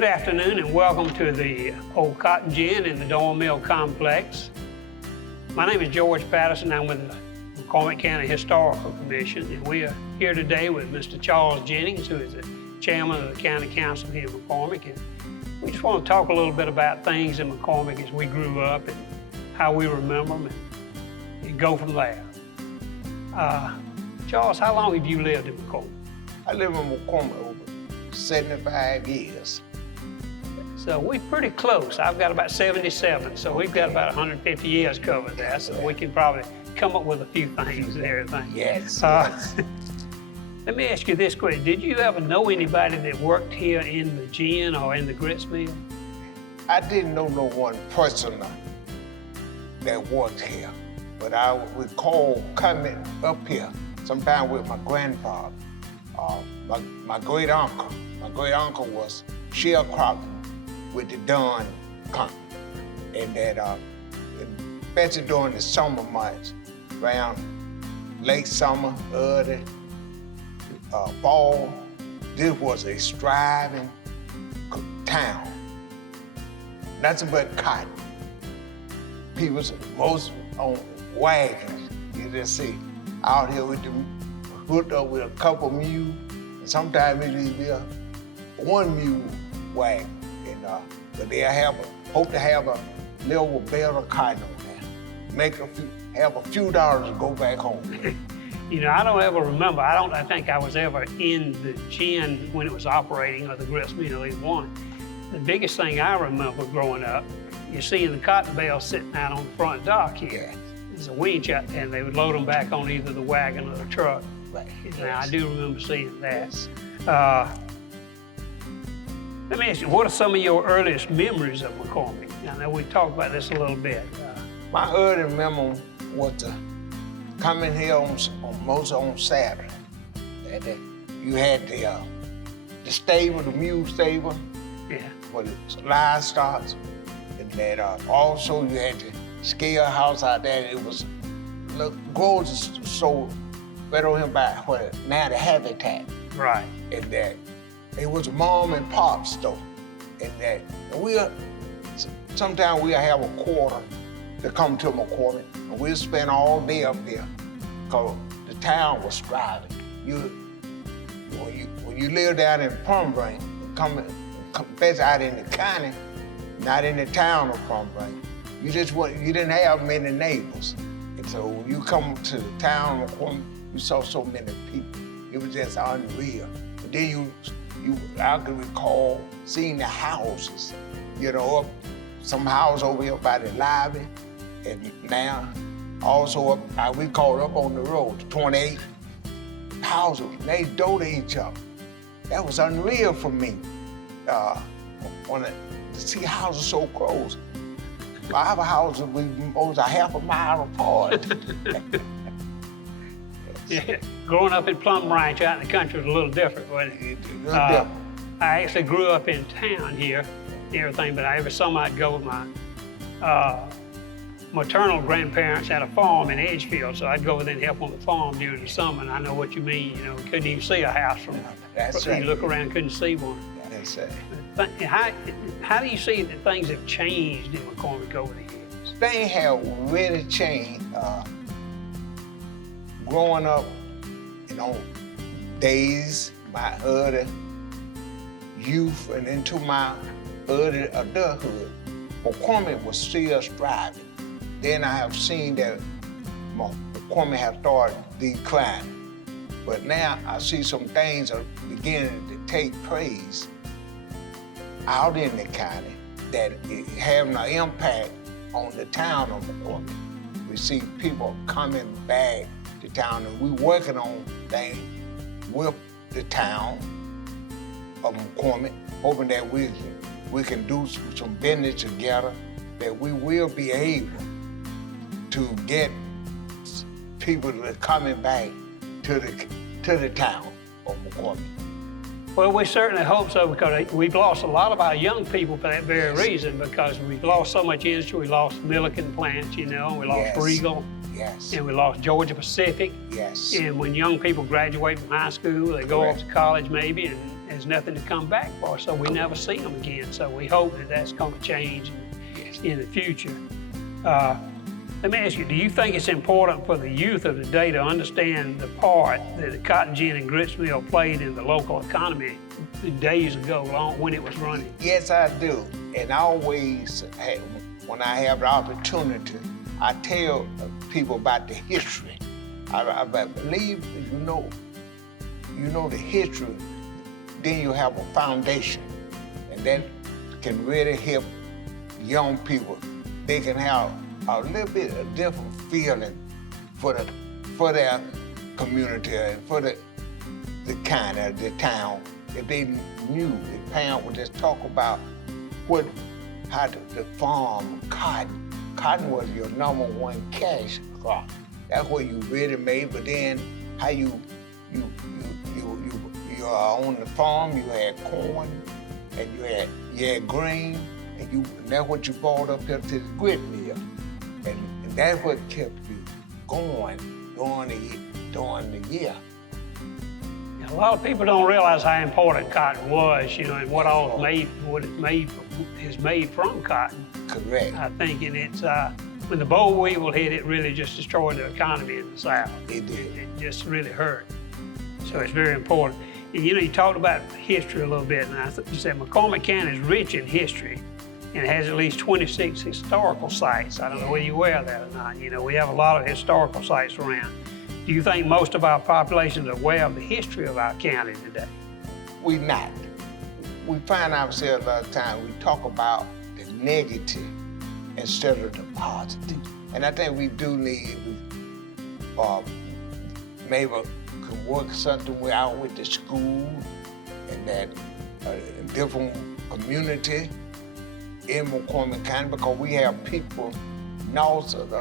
Good afternoon and welcome to the Old Cotton Gin in the Door Mill Complex. My name is George Patterson. I'm with the McCormick County Historical Commission, and we are here today with Mr. Charles Jennings, who is the chairman of the County Council here in McCormick. And we just want to talk a little bit about things in McCormick as we grew up and how we remember them and go from there. Charles, how long have you lived in McCormick? I live in McCormick over 75 years. So we're pretty close. I've got about 77, so we've got about 150 years covered there, so we can probably come up with a few things and everything. Yes. Let me ask you this question. Did you ever know anybody that worked here in the gin or in the grits mill? I didn't know no one personally that worked here, but I recall coming up here sometime with my grandfather, my great uncle. My great uncle was sharecropping with the Dunn Company, and that, especially during the summer months, around late summer, early fall, this was a thriving town. Nothing but cotton. People, most on wagons, you just see, out here with them, hooked up with a couple mules, and sometimes it would be a one mule wagon. But they hope to have a little bale of cotton on there, have a few dollars to go back home. You know, I don't ever remember. I think I was ever in the gin when it was operating, or the grits mill, either one. The biggest thing I remember growing up, you seeing the cotton bales sitting out on the front dock here. There's a winch out there, and they would load them back on either the wagon or the truck. Right. Now, I do remember seeing that. Let me ask you, what are some of your earliest memories of McCormick? I know we talked about this a little bit. My early memory was to come in here mostly on Saturday. You had the stable, the mule stable, for the livestock, and that also you had the scale house out there. It was grocery store right on him by where now the Habitat. Right. And that it was a mom and pop store, and that sometimes we'll have a quarter to come to McCormick, and we'll spend all day up there because the town was thriving. When you live down in Plum-Branch, especially out in the county, not in the town of Plum-Branch, you didn't have many neighbors. And so when you come to the town of McCormick, you saw so many people. It was just unreal. And then I can recall seeing the houses, up some house over here by the lobby, and now also we call it up on the road, 28 houses, they door to each other. That was unreal for me, to see houses so close. Our houses were almost a half a mile apart. Yeah, growing up in Plum-Branch out in the country was a little different, wasn't it? I actually grew up in town here and everything, but every summer I'd go with my maternal grandparents had a farm in Edgefield, so I'd go over there and help on the farm during the summer, and I know what you mean. We couldn't even see a house from That's you right. look around, couldn't see one. That's right. How do you see that things have changed in McCormick over the years? Things have really changed. Growing up, days, my early youth and into my early adulthood, McCormick was still striving. Then I have seen that McCormick have started declining. But now I see some things are beginning to take place out in the county that is having an impact on the town of McCormick. We see people coming back to town, and we're working on things with the town of McCormick, hoping that we can do some business together, that we will be able to get people to coming back to the town of McCormick. Well, we certainly hope so, because we've lost a lot of our young people for that very reason, because we've lost so much industry. We lost Milliken plants, you know, we lost Regal, and we lost Georgia Pacific. And when young people graduate from high school, they go off to college maybe, and there's nothing to come back for, so we never see them again. So we hope that that's going to change in the future. Let me ask you, do you think it's important for the youth of today to understand the part that the cotton gin and grits mill played in the local economy days ago, when it was running? Yes, I do. And I always, when I have the opportunity, I tell people about the history. I believe you know the history, then you have a foundation, and that can really help young people. They can have a little bit of different feeling for their community and for the county, the town. If they knew, the parents would just talk about how the farm, cotton. Cotton was your #1 cash crop. That's what you really made. But then how you are on the farm, you had corn, and you had grain, and that's what you brought up here to the grit mill. And that's what kept you going during the year. A lot of people don't realize how important cotton was, you know, and what is made from cotton. Correct. I think, and it's when the boll weevil hit, it really just destroyed the economy in the South. It did. It just really hurt. So it's very important. And you know, you talked about history a little bit, and you said McCormick County is rich in history, and it has at least 26 historical sites. I don't know whether you're aware of that or not. You know, we have a lot of historical sites around. Do you think most of our population is aware of the history of our county today? We're not. We find ourselves a lot of times, we talk about the negative instead of the positive. And I think we do need, maybe could work something out with the school and that different community in McCormick County, because we have people north of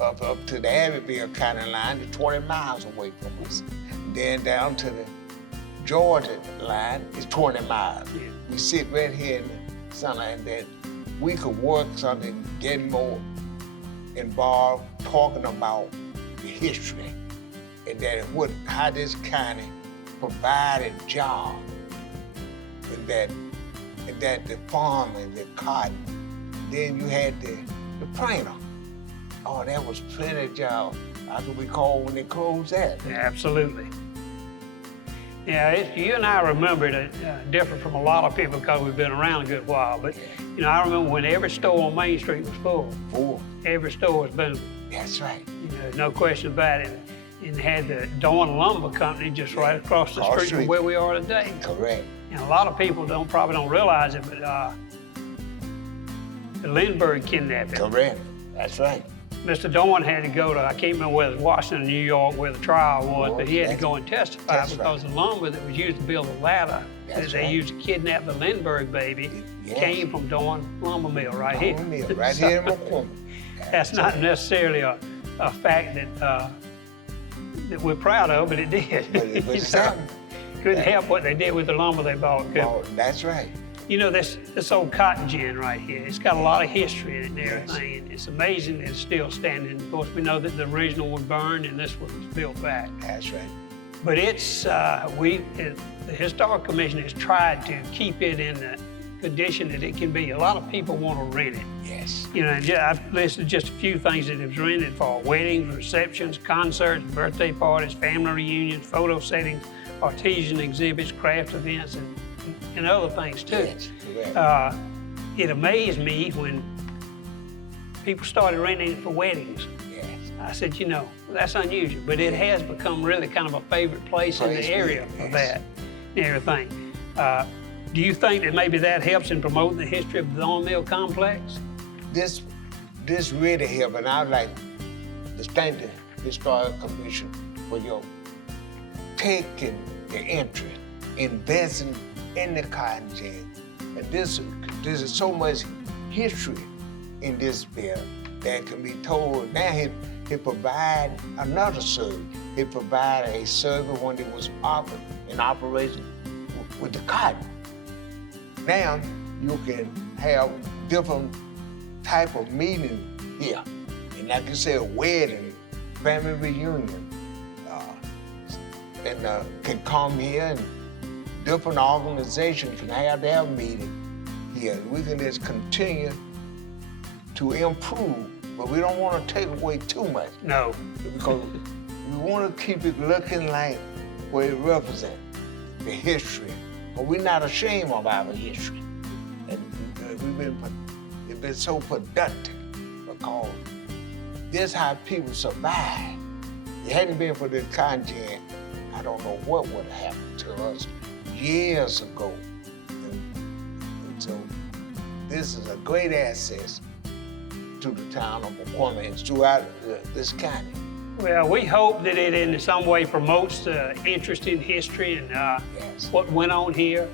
up to the Abbeville County line, to 20 miles away from us. Then down to the Georgia line is 20 miles. Yeah. We sit right here in the sunlight, that we could work something, get more involved, talking about the history, and that how this county provided jobs, and that the farm and the cotton. Then you had the printer. Oh, that was plenty of jobs. That's what we call when they closed that. Yeah, absolutely. Yeah, you and I remember it different from a lot of people because we've been around a good while. But you know, I remember when every store on Main Street was full. Every store was booming. That's right. You know, no question about it. And had the Dawn Lumber Company just right across the street from where we are today. Correct. And a lot of people probably don't realize it, but the Lindbergh kidnapping. Correct. That's right. Mr. Dawn had to go to, I can't remember whether it was Washington, New York, where the trial was, but he had to go and testify because the lumber that was used to build the ladder that they used to kidnap the Lindbergh baby came from Dawn Lumber Mill right here. Right here in McCormick. That's not necessarily a fact that we're proud of, but it did. But it was something. Couldn't help what they did with the lumber they bought. That's right. You know, this old cotton gin right here, it's got a lot of history in it and everything. It's amazing that it's still standing. Of course, we know that the original was burned and this one was built back. That's right. But it's, the Historic Commission has tried to keep it in the condition that it can be. A lot of people want to rent it. Yes. You know, I've listed just a few things that it's rented for: weddings, receptions, concerts, birthday parties, family reunions, photo settings, artisan exhibits, craft events, and other things too. Yes, correct. It amazed me when people started renting it for weddings. Yes. I said, you know, that's unusual, but it has become really kind of a favorite place in the area for that and everything. Do you think that maybe that helps in promoting the history of the Dawn Mill complex? This really helped, and I'd like to thank the Historic Commission for your taking the interest, investing in the cotton gin. And this is so much history in this bill that can be told. Now he provide another service. He provided a service when it was in operation with the cotton. Now you can have different type of meeting here. And like you said, a wedding, family reunion, can come here, and different organizations can have their meeting here. We can just continue to improve, but we don't want to take away too much. No. Because we want to keep it looking like what it represents, the history. But we're not ashamed of our history. And it's been so productive because this is how people survive. If it hadn't been for this content, I don't know what would have happened to us years ago. And so this is a great asset to the town of McCormick and throughout this county. Well, we hope that it in some way promotes the interest in history and Yes. what went on here.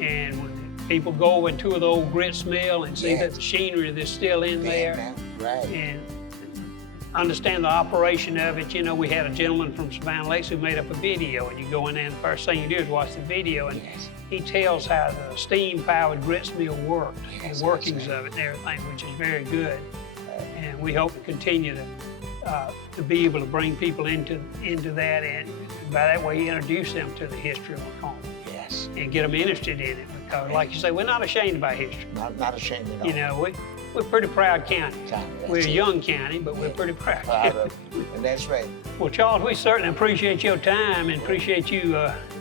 And when people go over and tour the old grits mill and see Yes. that machinery that's still in there, Right. and understand the operation of it. You know, we had a gentleman from Savannah Lakes who made up a video, and you go in there and the first thing you do is watch the video, and Yes. he tells how the steam-powered grits mill worked, Yes, the workings that's right. of it and everything, which is very good. And we hope to continue to be able to bring people into that, and by that way introduce them to the history of McCormick Yes. and get them interested in it. Because, like you say, we're not ashamed about history. Not ashamed at all. You know, we're a pretty proud county. County, that's We're a it. young county, but we're pretty proud. Proud of it. And that's right. Well, Charles, we certainly appreciate your time and appreciate you,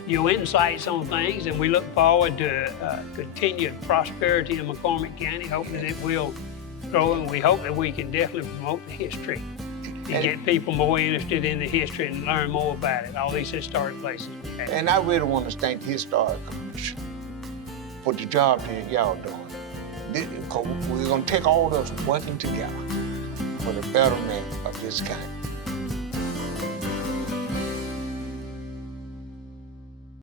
your insights on things, and we look forward to continued prosperity in McCormick County. Hope that it will grow, and we hope that we can definitely promote the history and get people more interested in the history and learn more about it, all these historic places we have. And I really want to thank the Historic Commission for the job that y'all doing. We're going to take all of us working together for the betterment of this county.